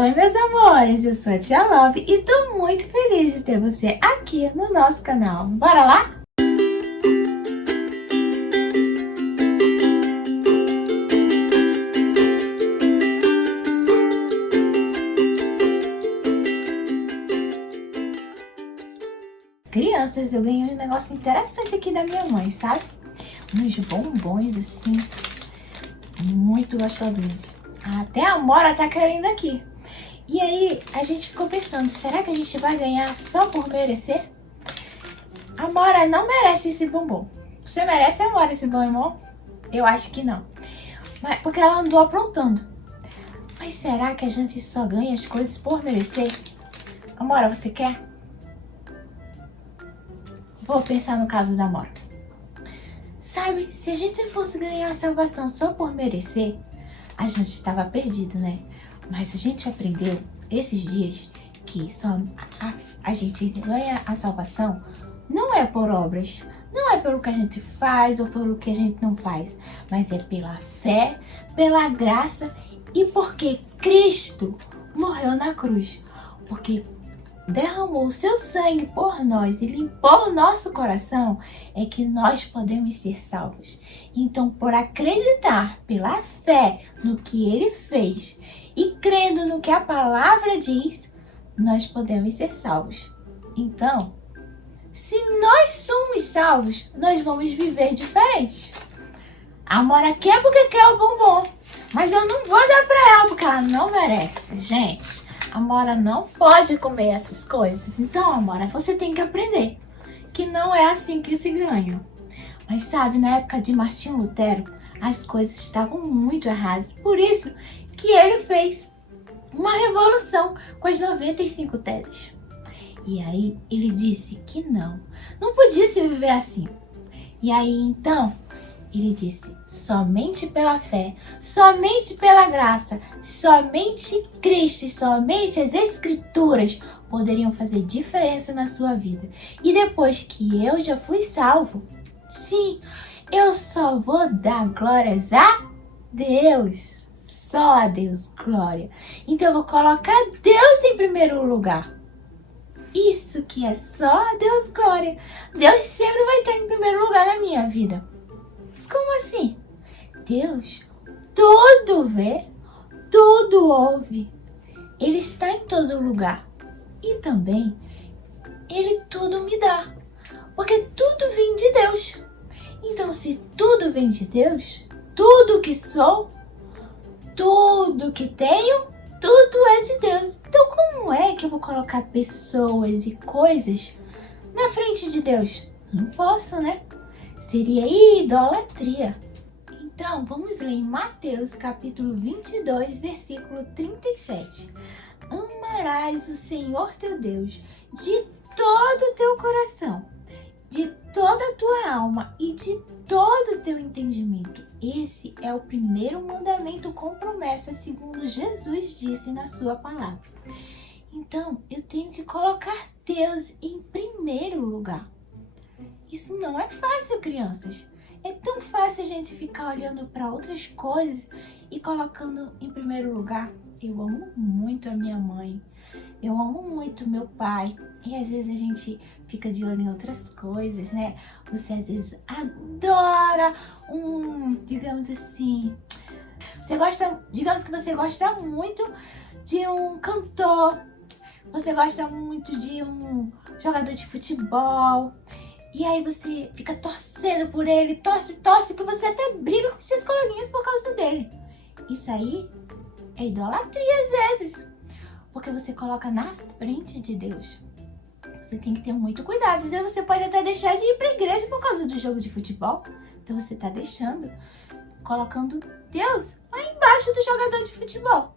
Oi, meus amores, eu sou a Tia Love e tô muito feliz de ter você aqui no nosso canal. Bora lá? Crianças, eu ganhei um negócio interessante aqui da minha mãe, sabe? Uns bombons assim, muito gostosinhos. Até a Amora tá querendo aqui. E aí, a gente ficou pensando, será que a gente vai ganhar só por merecer? A Amora não merece esse bombom. Você merece, Amora, esse bombom? Eu acho que não. Mas, porque ela andou aprontando. Mas será que a gente só ganha as coisas por merecer? Amora, você quer? Vou pensar no caso da Amora. Sabe, se a gente fosse ganhar a salvação só por merecer, a gente estava perdido, né? Mas a gente aprendeu esses dias que só a gente ganha a salvação não é por obras, não é pelo que a gente faz ou pelo que a gente não faz, mas é pela fé, pela graça e porque Cristo morreu na cruz. Porque derramou o seu sangue por nós e limpou o nosso coração, é que nós podemos ser salvos. Então, por acreditar pela fé no que ele fez e crendo no que a palavra diz, nós podemos ser salvos. Então, se nós somos salvos, nós vamos viver diferente. A Amora quer porque quer o bombom, mas eu não vou dar pra ela porque ela não merece, gente. A Amora não pode comer essas coisas. Então, Amora, você tem que aprender que não é assim que se ganha. Mas sabe, na época de Martinho Lutero, as coisas estavam muito erradas. Por isso que ele fez uma revolução com as 95 teses. E aí ele disse que não podia se viver assim. E aí então ele disse, somente pela fé, somente pela graça, somente Cristo e somente as Escrituras poderiam fazer diferença na sua vida. E depois que eu já fui salvo, sim, eu só vou dar glórias a Deus. Só a Deus, glória. Então eu vou colocar Deus em primeiro lugar. Isso que é só a Deus, glória. Deus sempre vai estar em primeiro lugar na minha vida. Mas como assim? Deus tudo vê, tudo ouve. Ele está em todo lugar. E também, Ele tudo me dá. Porque tudo vem de Deus. Então, se tudo vem de Deus, tudo que sou, tudo que tenho, tudo é de Deus. Então, como é que eu vou colocar pessoas e coisas na frente de Deus? Não posso, né? Seria idolatria. Então, vamos ler em Mateus capítulo 22, versículo 37. Amarás o Senhor teu Deus de todo o teu coração, de toda a tua alma e de todo o teu entendimento. Esse é o primeiro mandamento com promessa, segundo Jesus disse na sua palavra. Então, eu tenho que colocar Deus em primeiro lugar. Isso não é fácil, crianças. É tão fácil a gente ficar olhando para outras coisas e colocando em primeiro lugar. Eu amo muito a minha mãe. Eu amo muito meu pai. E às vezes a gente fica de olho em outras coisas, né? Você às vezes adora digamos assim, digamos que você gosta muito de um cantor. Você gosta muito de um jogador de futebol. E aí você fica torcendo por ele, torce, que você até briga com seus coleguinhas por causa dele. Isso aí é idolatria às vezes, porque você coloca na frente de Deus. Você tem que ter muito cuidado. Às vezes você pode até deixar de ir para a igreja por causa do jogo de futebol. Então você está colocando Deus lá embaixo do jogador de futebol.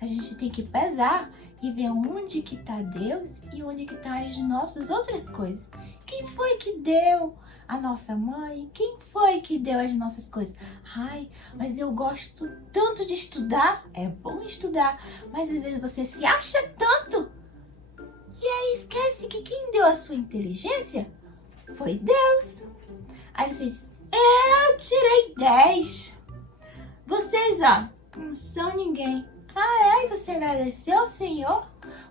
A gente tem que pesar e ver onde que está Deus e onde que está as nossas outras coisas. Quem foi que deu a nossa mãe? Quem foi que deu as nossas coisas? Ai, mas eu gosto tanto de estudar. É bom estudar, mas às vezes você se acha tanto e aí esquece que quem deu a sua inteligência foi Deus. Aí vocês, eu tirei 10. Vocês, ó, não são ninguém. E você agradeceu ao Senhor?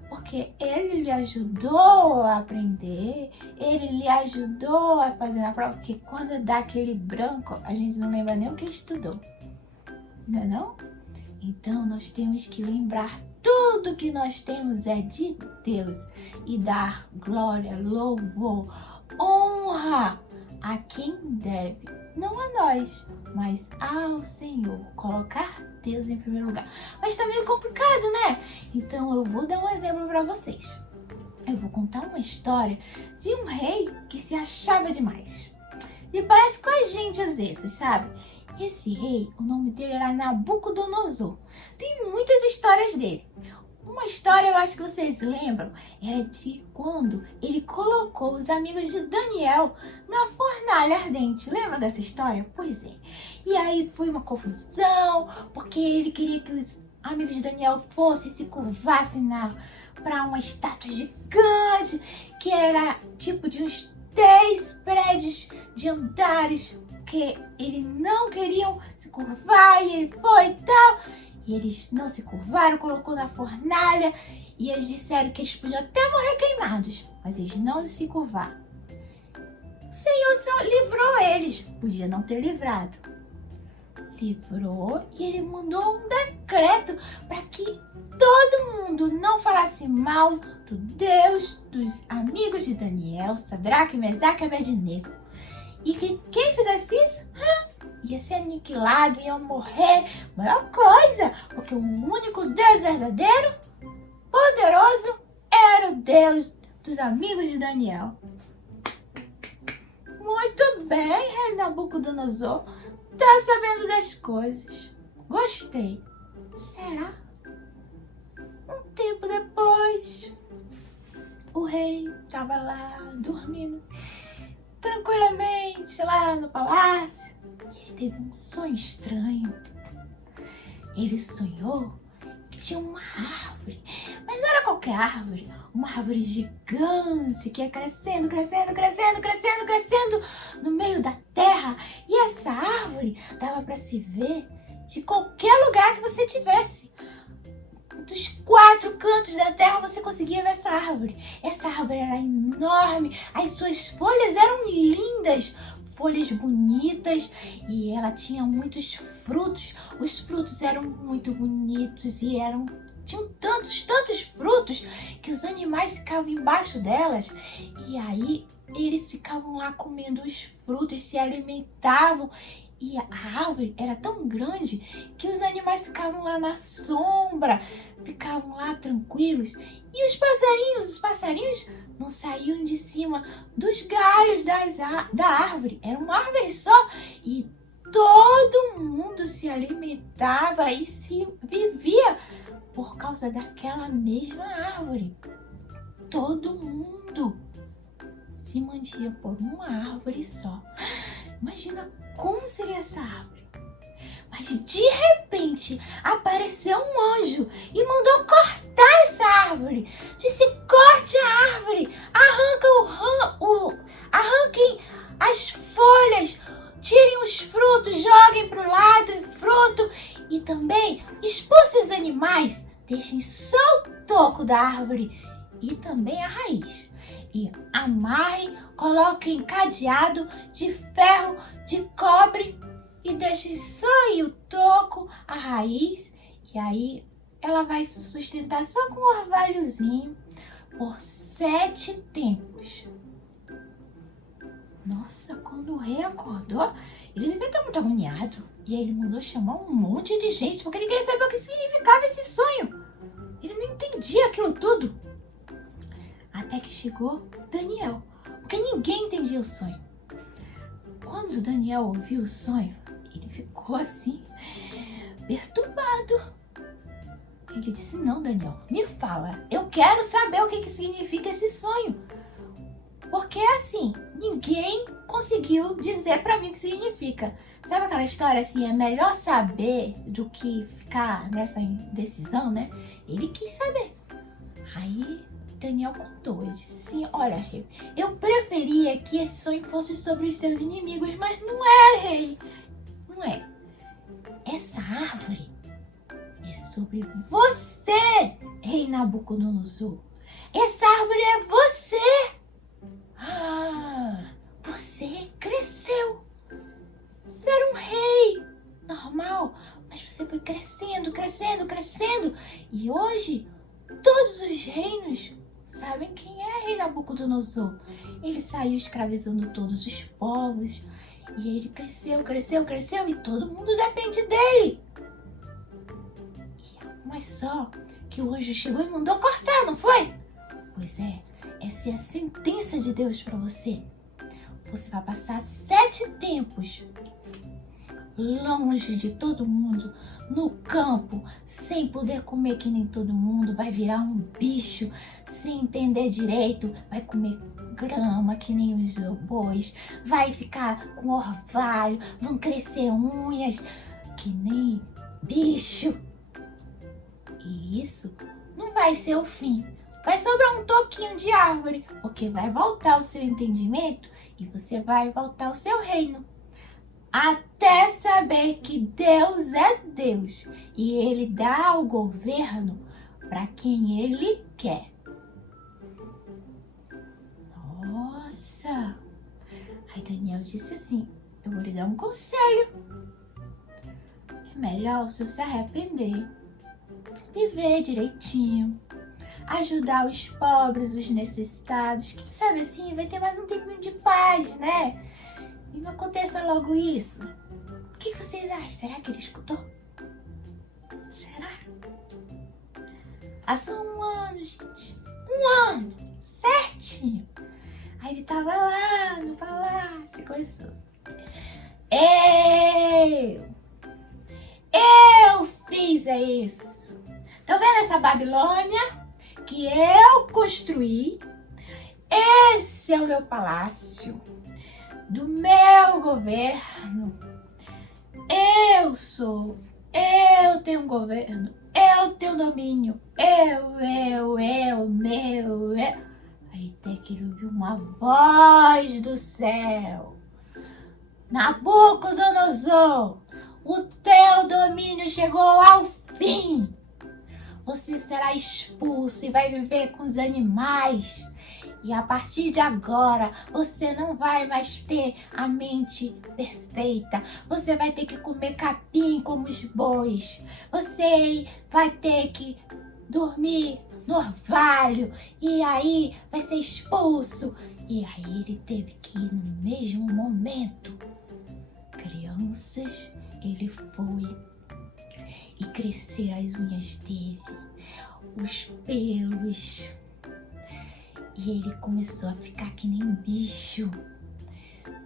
Porque Ele lhe ajudou a aprender, Ele lhe ajudou a fazer a prova, porque quando dá aquele branco, a gente não lembra nem o que estudou, não é não? Então nós temos que lembrar tudo que nós temos é de Deus e dar glória, louvor, honra a quem deve, não a nós, mas ao Senhor, colocar Deus em primeiro lugar. Mas tá meio complicado, né? Então eu vou dar um exemplo para vocês. Eu vou contar uma história de um rei que se achava demais. E parece com a gente às vezes, sabe? Esse rei, o nome dele era Nabucodonosor. Tem muitas histórias dele. Uma história, eu acho que vocês lembram, era de quando ele colocou os amigos de Daniel na fornalha ardente. Lembra dessa história? Pois é. E aí foi uma confusão, porque ele queria que os amigos de Daniel fossem se curvassem para uma estátua gigante, que era tipo de uns 10 prédios de andares, que eles não queriam se curvar, e ele foi e tal. E eles não se curvaram, colocou na fornalha, e eles disseram que eles podiam até morrer queimados, mas eles não se curvaram. O Senhor só livrou eles, podia não ter livrado. Livrou, e ele mandou um decreto para que todo mundo não falasse mal do Deus dos amigos de Daniel, Sadraque, Mesaque e Abednego. E que quem fizesse isso ia ser aniquilado, ia morrer. Maior coisa, porque o único Deus verdadeiro, poderoso, era o Deus dos amigos de Daniel. Muito bem, rei Nabucodonosor, tá sabendo das coisas. Gostei. Será? Um tempo depois, o rei estava lá dormindo tranquilamente lá no palácio. Ele teve um sonho estranho. Ele sonhou que tinha uma árvore, mas não era qualquer árvore, uma árvore gigante que ia crescendo, crescendo, crescendo, crescendo, crescendo no meio da terra. E essa árvore dava para se ver de qualquer lugar que você tivesse. Dos 4 cantos da terra você conseguia ver essa árvore. Essa árvore era enorme, as suas folhas eram lindas, folhas bonitas, e ela tinha muitos frutos. Os frutos eram muito bonitos e tinham tantos frutos que os animais ficavam embaixo delas. E aí eles ficavam lá comendo os frutos, se alimentavam. E a árvore era tão grande que os animais ficavam lá na sombra, ficavam lá tranquilos. E os passarinhos não saíam de cima dos galhos da árvore. Era uma árvore só e todo mundo se alimentava e se vivia por causa daquela mesma árvore. Todo mundo se mantinha por uma árvore só. Imagina como seria essa árvore. Mas de repente apareceu um anjo e mandou cortar essa árvore. Disse: corte a árvore, arranquem as folhas, tirem os frutos, joguem para o lado o fruto e também expulsem os animais. Deixem só o toco da árvore e também a raiz. E amarrem, coloquem cadeado de ferro, de cobre e deixem só aí o toco, a raiz. E aí ela vai se sustentar só com um orvalhozinho por 7 tempos. Nossa, quando o rei acordou, ele devia estar muito agoniado. E aí ele mandou chamar um monte de gente, porque ele queria saber o que significava esse sonho. Ele não entendia aquilo tudo. Até que chegou Daniel, porque ninguém entendia o sonho. Quando Daniel ouviu o sonho, ele ficou assim, perturbado. Ele disse: não, Daniel, me fala, eu quero saber o que significa esse sonho. Porque assim, ninguém conseguiu dizer pra mim o que significa. Sabe aquela história assim, é melhor saber do que ficar nessa indecisão, né? Ele quis saber. Aí Daniel contou, ele disse assim: olha, rei, eu preferia que esse sonho fosse sobre os seus inimigos, mas não é, rei, não é. Essa árvore é sobre você, rei Nabucodonosor. Essa árvore é você. Você cresceu. Você era um rei normal, mas você foi crescendo, crescendo, crescendo. E hoje, todos os reinos sabem quem é rei Nabucodonosor. Ele saiu escravizando todos os povos. E ele cresceu, cresceu, cresceu. E todo mundo depende dele. Mas só que o anjo chegou e mandou cortar, não foi? Pois é, essa é a sentença de Deus para você. Você vai passar 7 tempos longe de todo mundo, no campo, sem poder comer que nem todo mundo, vai virar um bicho, sem entender direito, vai comer grama que nem os bois, vai ficar com orvalho, vão crescer unhas que nem bicho. E isso não vai ser o fim. Vai sobrar um toquinho de árvore, porque vai voltar o seu entendimento e você vai voltar ao seu reino. Até saber que Deus é Deus e Ele dá o governo para quem Ele quer. Nossa! Aí Daniel disse assim, eu vou lhe dar um conselho. É melhor você se arrepender, viver direitinho, ajudar os pobres, os necessitados. Quem sabe assim vai ter mais um tempinho de paz, né? E não aconteça logo isso. O que vocês acham? Será que ele escutou? Será? Passou um ano, gente. Um ano! Certinho! Aí ele tava lá no palácio e começou. Eu fiz isso. Tá vendo essa Babilônia que eu construí? Esse é o meu palácio, do meu governo. Eu tenho um governo, eu tenho domínio, meu. Aí até que ele ouviu uma voz do céu. Nabucodonosor, o teu domínio chegou ao fim. Você será expulso e vai viver com os animais. E a partir de agora, você não vai mais ter a mente perfeita. Você vai ter que comer capim como os bois. Você vai ter que dormir no orvalho. E aí vai ser expulso. E aí ele teve que ir no mesmo momento. Crianças, ele foi. E crescer as unhas dele, os pelos. E ele começou a ficar que nem bicho,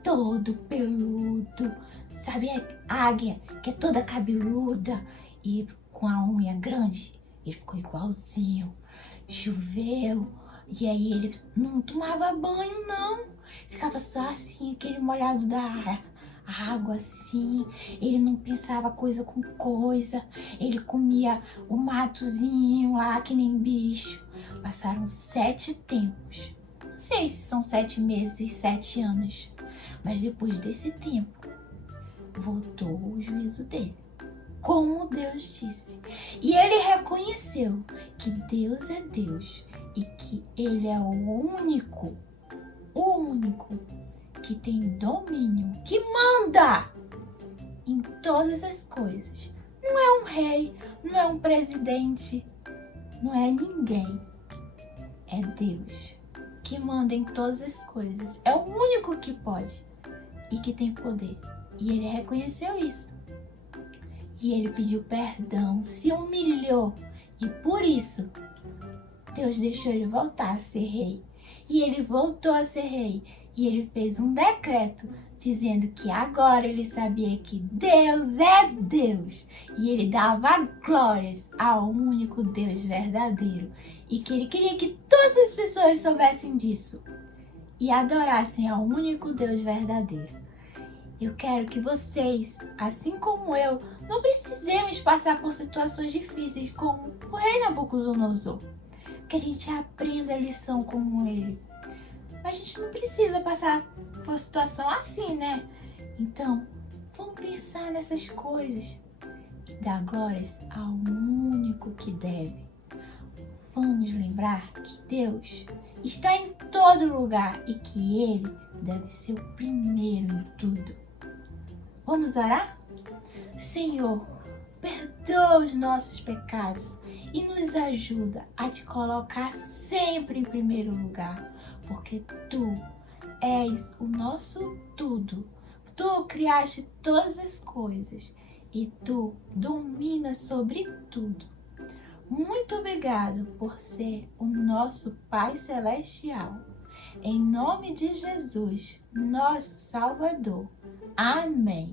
todo peludo. Sabe a águia que é toda cabeluda e com a unha grande? Ele ficou igualzinho. Choveu e aí ele não tomava banho não. Ficava só assim, aquele molhado da água assim. Ele não pensava coisa com coisa. Ele comia o matozinho lá que nem bicho. Passaram 7 tempos. Não sei se são 7 meses e 7 anos. Mas depois desse tempo, voltou o juízo dele. Como Deus disse. E ele reconheceu que Deus é Deus. E que Ele é o único que tem domínio, que manda em todas as coisas. Não é um rei, não é um presidente, não é ninguém. É Deus que manda em todas as coisas. É o único que pode e que tem poder. E ele reconheceu isso. E ele pediu perdão, se humilhou. E por isso, Deus deixou ele voltar a ser rei. E ele voltou a ser rei. E ele fez um decreto dizendo que agora ele sabia que Deus é Deus. E ele dava glórias ao único Deus verdadeiro. E que ele queria que todas as pessoas soubessem disso. E adorassem ao único Deus verdadeiro. Eu quero que vocês, assim como eu, não precisemos passar por situações difíceis como o rei Nabucodonosor. Que a gente aprenda a lição como ele. A gente não precisa passar por uma situação assim, né? Então, vamos pensar nessas coisas e dar glórias ao único que deve. Vamos lembrar que Deus está em todo lugar e que Ele deve ser o primeiro em tudo. Vamos orar? Senhor, perdoa os nossos pecados e nos ajuda a te colocar sempre em primeiro lugar, porque Tu és o nosso tudo. Tu criaste todas as coisas e Tu dominas sobre tudo. Muito obrigado por ser o nosso Pai Celestial. Em nome de Jesus, nosso Salvador. Amém.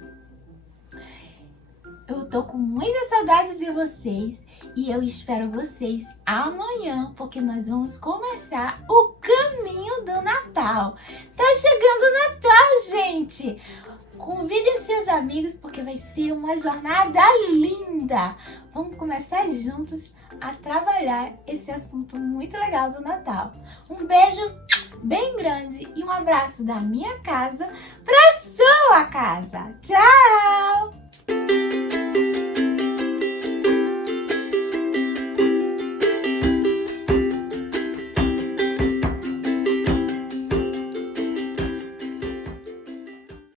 Eu tô com muita saudade de vocês e eu espero vocês amanhã, porque nós vamos começar o caminho do Natal. Tá chegando o Natal, gente! Convidem seus amigos porque vai ser uma jornada linda. Vamos começar juntos a trabalhar esse assunto muito legal do Natal. Um beijo bem grande e um abraço da minha casa para sua casa. Tchau!